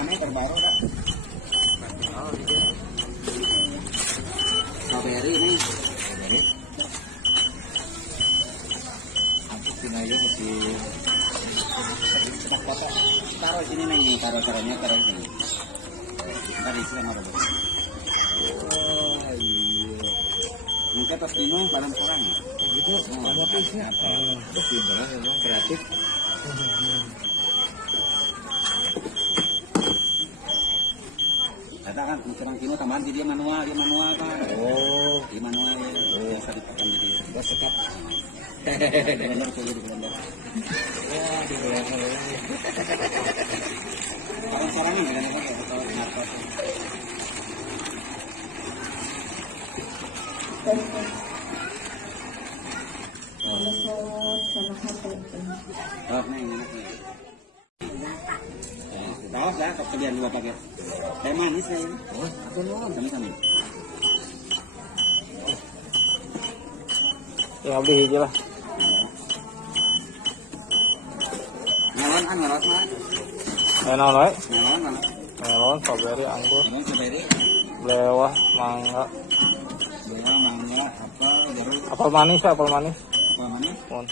Mana terbaru dah? Strawberry ini. Strawberry. Masukin aja mesti. Taruh sini nih, taruh-taruhnya taruh sini. Ntar isi sama ada. Oh iya. Mungkin pas bingung paling kurang ya. Gitu, sama pisnya. Terus pintar memang kreatif. Kata kan kurang kino tambahan dia manual kan. Oh, di manual ya. Biasa dipotong jadi. Gak sekat. Blender tuh di blender. Ya, di blender. Orang sorangan kan apa ya? Atau narkos. Sama sate. Oh, nih, enak nih. Tahu ya, kemudian 2 paket. Teh manis ya ini. Oh, aku nuan kami. Ya beli hiji lah. Melon mah. Melon wae. Melon mana? Melon, strawberry, anggur, Melon strawberry. belewah, mangga. Belum mangga, apel, jeruk. Apel manis, apel manis. Apa manis? Pun.